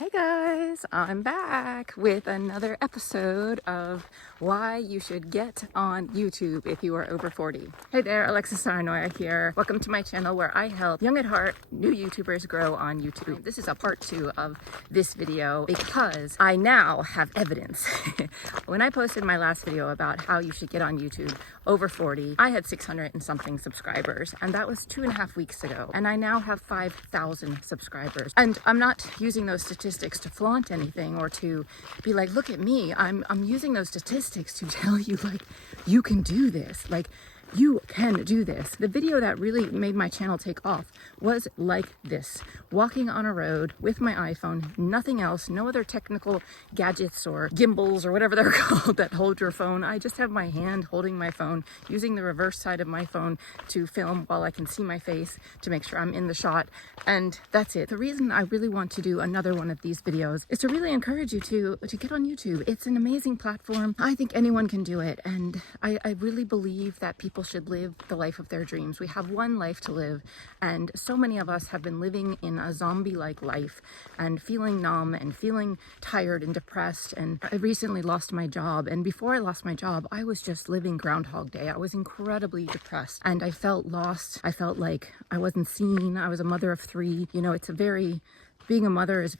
Hey guys, I'm back with another episode of why you should get on YouTube if you are over 40. Hey there, Saarenoja here. Welcome to my channel where I help young at heart new YouTubers grow on YouTube. This is a part 2 of this video because I now have evidence. When I posted my last video about how you should get on YouTube over 40, I had 600 and something subscribers, and that was 2.5 weeks ago. And I now have 5,000 subscribers. And I'm not using those statistics to flaunt anything or to be like, look at me. I'm using those statistics to tell you, like, you can do this. Like, you can do this. The video that really made my channel take off was like this: walking on a road with my iPhone, nothing else, no other technical gadgets or gimbals or whatever they're called that hold your phone. I just have my hand holding my phone, using the reverse side of my phone to film while I can see my face to make sure I'm in the shot. And that's it. The reason I really want to do another one of these videos is to really encourage you to get on YouTube. It's an amazing platform. I think anyone can do it. And I really believe that people should live the life of their dreams. We have one life to live, and so many of us have been living in a zombie-like life and feeling numb and feeling tired and depressed. And I recently lost my job, and before I lost my job, I was just living Groundhog Day. I was incredibly depressed and I felt lost. I felt like I wasn't seen. I was a mother of 3. You know, being a mother is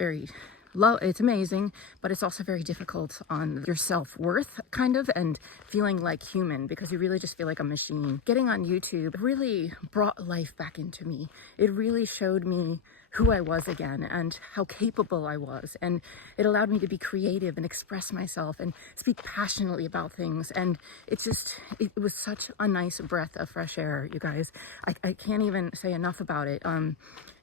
it's amazing, but it's also very difficult on your self-worth, kind of, and feeling like human, because you really just feel like a machine. Getting on YouTube really brought life back into me. It really showed me who I was again and how capable I was. And it allowed me to be creative and express myself and speak passionately about things. And it was such a nice breath of fresh air, you guys. I can't even say enough about it.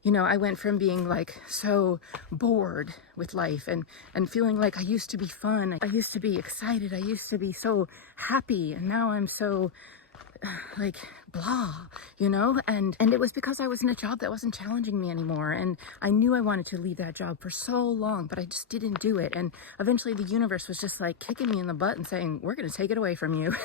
You know, I went from being like so bored with life and feeling like I used to be fun. I used to be excited. I used to be so happy. And now I'm so like blah, you know, and it was because I was in a job that wasn't challenging me anymore, and I knew I wanted to leave that job for so long, but I just didn't do it. And eventually the universe was just like kicking me in the butt and saying, we're going to take it away from you.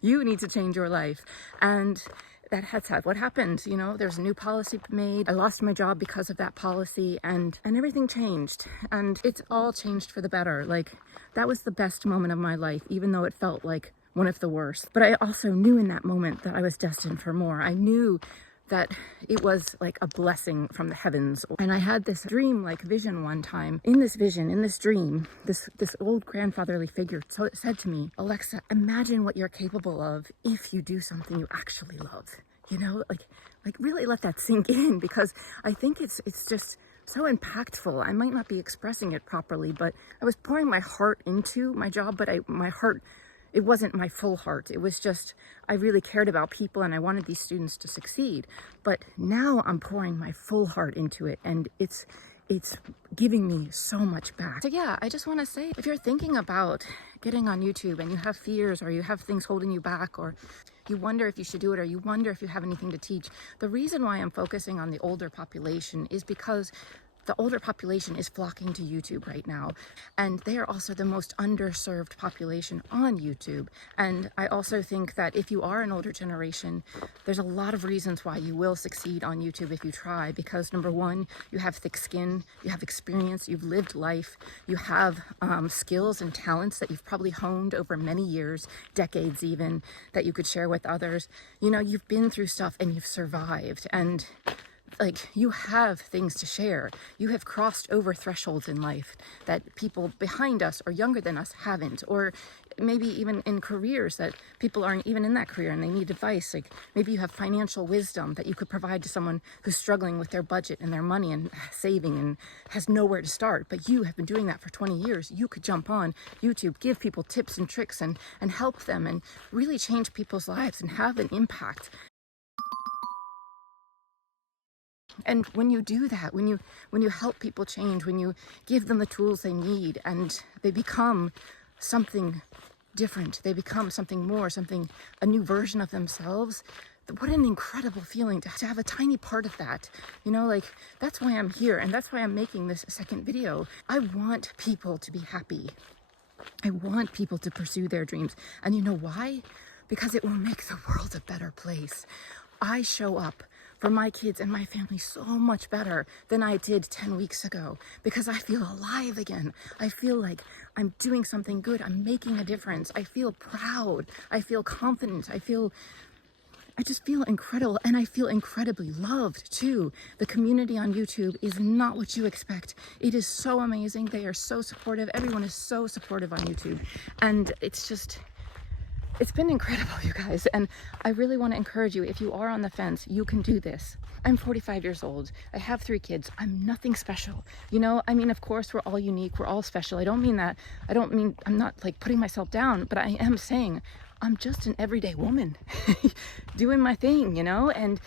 You need to change your life. And that's what happened. You know, there's a new policy made. I lost my job because of that policy, and everything changed, and it's all changed for the better. Like, that was the best moment of my life, even though it felt like one of the worst. But I also knew in that moment that I was destined for more. I knew that it was like a blessing from the heavens. And I had this dream, like vision one time. In this vision, in this dream, this old grandfatherly figure said to me, Alexa, imagine what you're capable of if you do something you actually love. You know, like really let that sink in, because I think it's just so impactful. I might not be expressing it properly, but I was pouring my heart into my job, but my heart, it wasn't my full heart. It was just, I really cared about people and I wanted these students to succeed. But now I'm pouring my full heart into it, and it's giving me so much back. So yeah, I just want to say, if you're thinking about getting on YouTube and you have fears, or you have things holding you back, or you wonder if you should do it, or you wonder if you have anything to teach, the reason why I'm focusing on the older population is because the older population is flocking to YouTube right now, and they are also the most underserved population on YouTube. And I also think that if you are an older generation, there's a lot of reasons why you will succeed on YouTube if you try, because number one, you have thick skin, you have experience, you've lived life, you have skills and talents that you've probably honed over many years, decades even, that you could share with others. You know, you've been through stuff and you've survived, and like, you have things to share. You have crossed over thresholds in life that people behind us or younger than us haven't, or maybe even in careers that people aren't even in that career and they need advice. Like, maybe you have financial wisdom that you could provide to someone who's struggling with their budget and their money and saving and has nowhere to start, but you have been doing that for 20 years. You could jump on YouTube, give people tips and tricks and help them and really change people's lives and have an impact. And when you do that, when you help people change, when you give them the tools they need, and they become something different, they become something more, a new version of themselves, what an incredible feeling to have a tiny part of that. You know, like, that's why I'm here, and that's why I'm making this second video. I want people to be happy. I want people to pursue their dreams. And you know why? Because it will make the world a better place. I show up for my kids and my family so much better than I did 10 weeks ago, because I feel alive again. I feel like I'm doing something good. I'm making a difference. I feel proud. I feel confident. I just feel incredible, and I feel incredibly loved too. The community on YouTube is not what you expect. It is so amazing. They are so supportive. Everyone is so supportive on YouTube, and it's been incredible, you guys. And I really want to encourage you, if you are on the fence, you can do this. I'm 45 years old. I have 3 kids. I'm nothing special. I mean, of course, we're all unique. We're all special. I don't mean that. I'm not like putting myself down, but I am saying I'm just an everyday woman doing my thing, and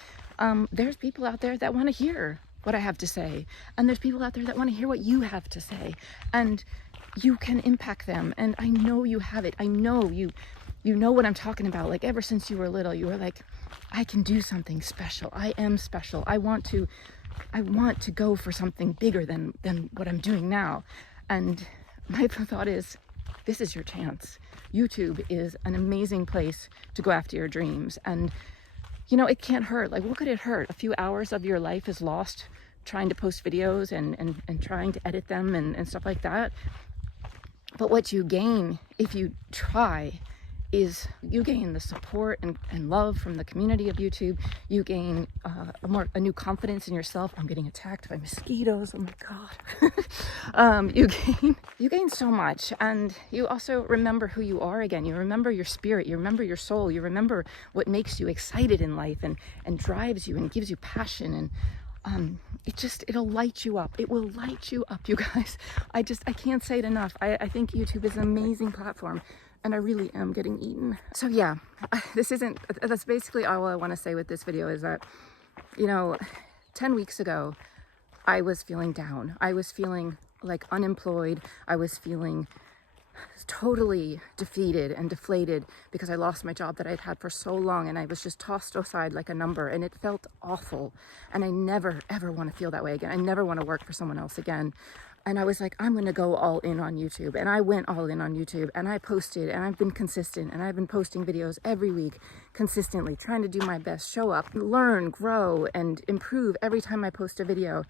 there's people out there that want to hear what I have to say. And there's people out there that want to hear what you have to say. And you can impact them. And I know you have it. I know you know what I'm talking about. Like, ever since you were little, you were like, I can do something special. I am special. I want to go for something bigger than what I'm doing now. And my thought is, this is your chance. YouTube is an amazing place to go after your dreams. And, it can't hurt. Like, what could it hurt? A few hours of your life is lost trying to post videos and trying to edit them and stuff like that. But what you gain if you try is you gain the support and love from the community of YouTube. You gain a new confidence in yourself. I'm getting attacked by mosquitoes. Oh my God. You gain so much, and you also remember who you are again. You remember your spirit. You remember your soul. You remember what makes you excited in life and drives you and gives you passion. And it'll light you up. It will light you up, you guys. I can't say it enough. I think YouTube is an amazing platform. And I really am getting eaten. So yeah, that's basically all I want to say with this video, is that, 10 weeks ago, I was feeling down. I was feeling like unemployed. I was feeling totally defeated and deflated because I lost my job that I'd had for so long, and I was just tossed aside like a number, and it felt awful. And I never, ever want to feel that way again. I never want to work for someone else again. And I was like, I'm going to go all in on YouTube. And I went all in on YouTube, and I posted, and I've been consistent, and I've been posting videos every week consistently, trying to do my best, show up, learn, grow, and improve every time I post a video.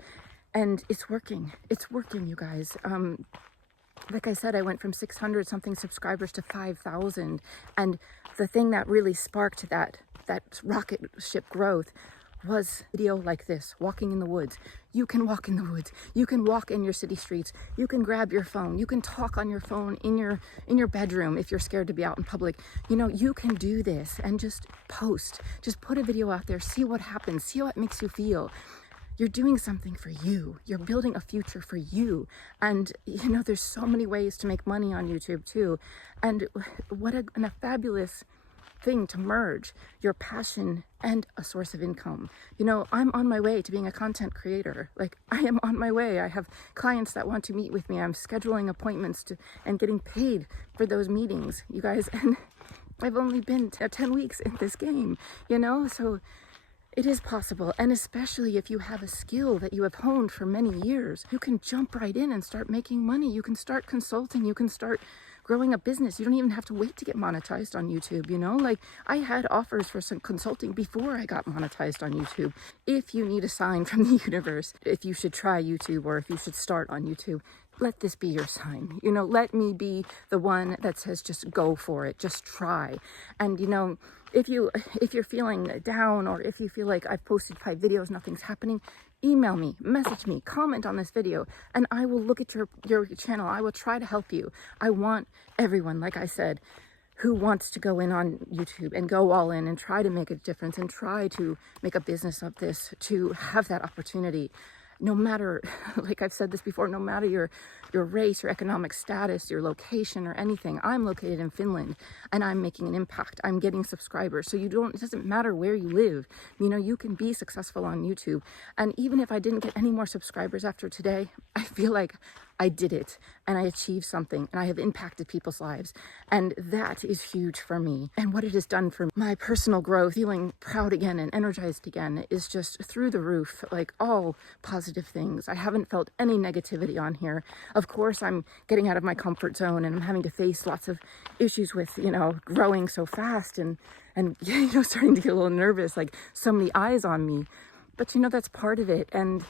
And it's working. It's working, you guys. Like I said, I went from 600 something subscribers to 5,000. And the thing that really sparked that rocket ship growth was video like this, walking in the woods. You can walk in the woods. You can walk in your city streets. You can grab your phone. You can talk on your phone in your bedroom if you're scared to be out in public. You can do this and just post. Just put a video out there. See what happens. See how it makes you feel. You're doing something for you. You're building a future for you. And, there's so many ways to make money on YouTube too. And what a fabulous thing to merge your passion and a source of income. I'm on my way to being a content creator. Like, I am on my way. I have clients that want to meet with me. I'm scheduling appointments and getting paid for those meetings, you guys. And I've only been 10 weeks in this game, so it is possible. And especially if you have a skill that you have honed for many years, you can jump right in and start making money. You can start consulting. You can start growing a business. You don't even have to wait to get monetized on YouTube, Like, I had offers for some consulting before I got monetized on YouTube. If you need a sign from the universe, if you should try YouTube or if you should start on YouTube, let this be your sign. Let me be the one that says, just go for it, just try. And if you're feeling down, or if you feel like I've posted 5 videos, nothing's happening, email me, message me, comment on this video, and I will look at your channel. I will try to help you. I want everyone, like I said, who wants to go in on YouTube and go all in and try to make a difference and try to make a business of this, to have that opportunity. No matter, like I've said this before, no matter your race, your economic status, your location, or anything. I'm located in Finland, and I'm making an impact. I'm getting subscribers. So it doesn't matter where you live. You can be successful on YouTube. And even if I didn't get any more subscribers after today, I feel like I did it, and I achieved something, and I have impacted people's lives. And that is huge for me. And what it has done for my personal growth, feeling proud again and energized again, is just through the roof, like all positive things. I haven't felt any negativity on here. Of course, I'm getting out of my comfort zone, and I'm having to face lots of issues with, growing so fast and starting to get a little nervous, like so many eyes on me. But you know, that's part of it. And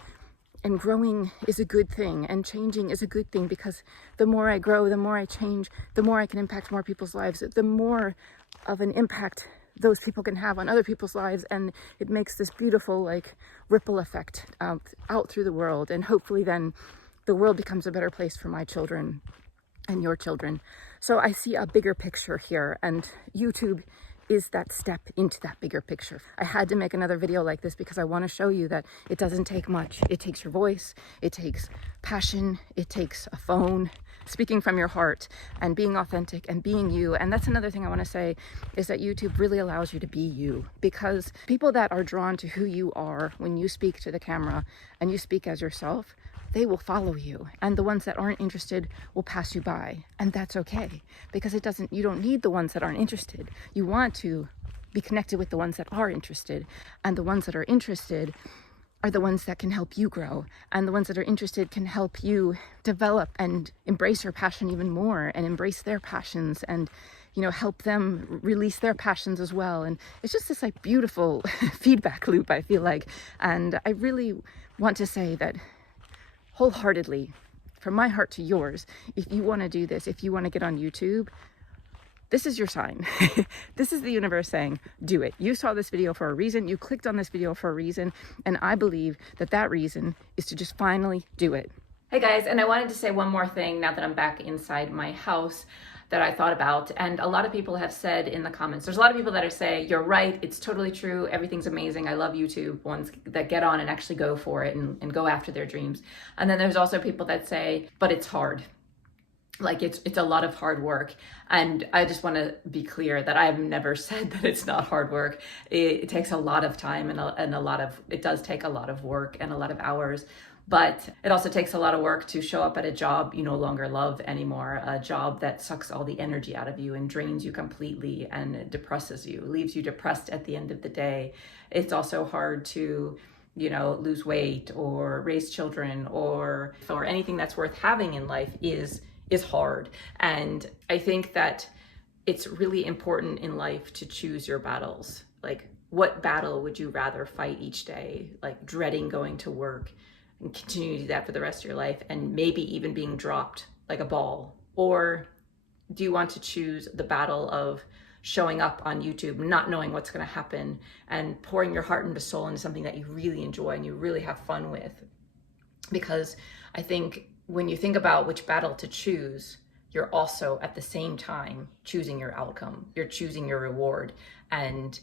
growing is a good thing, and changing is a good thing, because the more I grow, the more I change, the more I can impact more people's lives, the more of an impact those people can have on other people's lives. And it makes this beautiful like ripple effect out through the world. And hopefully then the world becomes a better place for my children and your children. So I see a bigger picture here, and YouTube is that step into that bigger picture. I had to make another video like this because I want to show you that it doesn't take much. It takes your voice, it takes passion, it takes a phone, speaking from your heart and being authentic and being you. And that's another thing I want to say, is that YouTube really allows you to be you, because people that are drawn to who you are when you speak to the camera and you speak as yourself, they will follow you, and the ones that aren't interested will pass you by. And that's okay, because you don't need the ones that aren't interested. You want to be connected with the ones that are interested, and the ones that are interested are the ones that can help you grow, and the ones that are interested can help you develop and embrace your passion even more, and embrace their passions, and help them release their passions as well. And it's just this like beautiful feedback loop, I feel like. And I really want to say that wholeheartedly, from my heart to yours, if you want to do this, if you want to get on YouTube, this is your sign. This is the universe saying, do it. You saw this video for a reason. You clicked on this video for a reason. And I believe that that reason is to just finally do it. Hey guys, and I wanted to say one more thing now that I'm back inside my house that I thought about. And a lot of people have said in the comments, there's a lot of people that are saying, you're right, it's totally true, everything's amazing, I love YouTube, ones that get on and actually go for it and go after their dreams. And then there's also people that say, but it's hard. Like it's a lot of hard work. And I just want to be clear that I've never said that it's not hard work. It takes a lot of time, and it does take a lot of work and a lot of hours. But it also takes a lot of work to show up at a job you no longer love anymore, a job that sucks all the energy out of you and drains you completely and depresses you, leaves you depressed at the end of the day. It's also hard to, lose weight or raise children or anything that's worth having in life is hard. And I think that it's really important in life to choose your battles. Like, what battle would you rather fight each day? Like dreading going to work and continue to do that for the rest of your life, and maybe even being dropped like a ball? Or do you want to choose the battle of showing up on YouTube, not knowing what's going to happen, and pouring your heart and soul into something that you really enjoy and you really have fun with? Because I think when you think about which battle to choose, you're also at the same time choosing your outcome. You're choosing your reward. And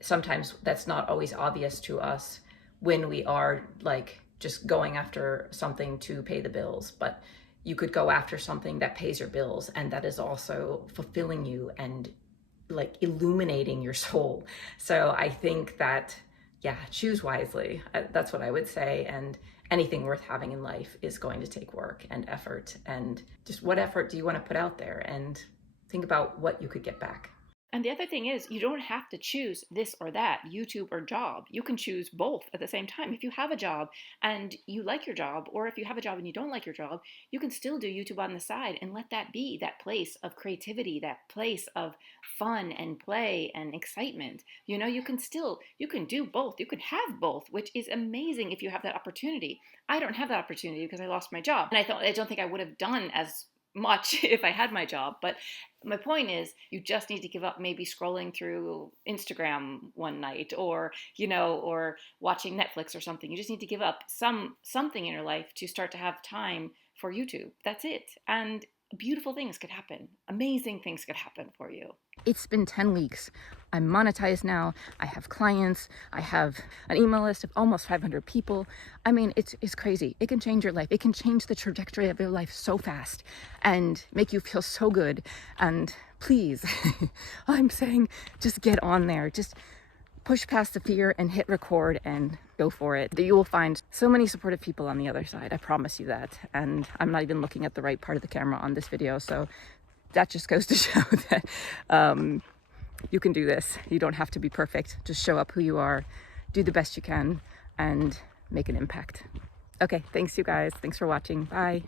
sometimes that's not always obvious to us when we are like just going after something to pay the bills, but you could go after something that pays your bills and that is also fulfilling you and like illuminating your soul. So I think that, choose wisely. That's what I would say. And anything worth having in life is going to take work and effort. And just what effort do you want to put out there? And think about what you could get back. And the other thing is, you don't have to choose this or that, YouTube or job. You can choose both at the same time. If you have a job and you like your job, or if you have a job and you don't like your job, you can still do YouTube on the side and let that be that place of creativity, that place of fun and play and excitement. You can do both. You can have both, which is amazing if you have that opportunity. I don't have that opportunity because I lost my job. And I don't think I would have done as much if I had my job. But my point is, you just need to give up maybe scrolling through Instagram one night, or watching Netflix or something. You just need to give up something in your life to start to have time for YouTube. That's it. And beautiful things could happen. Amazing things could happen for you. It's been 10 weeks. I'm monetized now. I have clients. I have an email list of almost 500 people. I mean, it's crazy. It can change your life. It can change the trajectory of your life so fast and make you feel so good. And please, I'm saying, just get on there. Just push past the fear and hit record and go for it. You will find so many supportive people on the other side. I promise you that. And I'm not even looking at the right part of the camera on this video. So that just goes to show that you can do this. You don't have to be perfect. Just show up who you are, do the best you can, and make an impact. Okay, thanks you guys. Thanks for watching. Bye.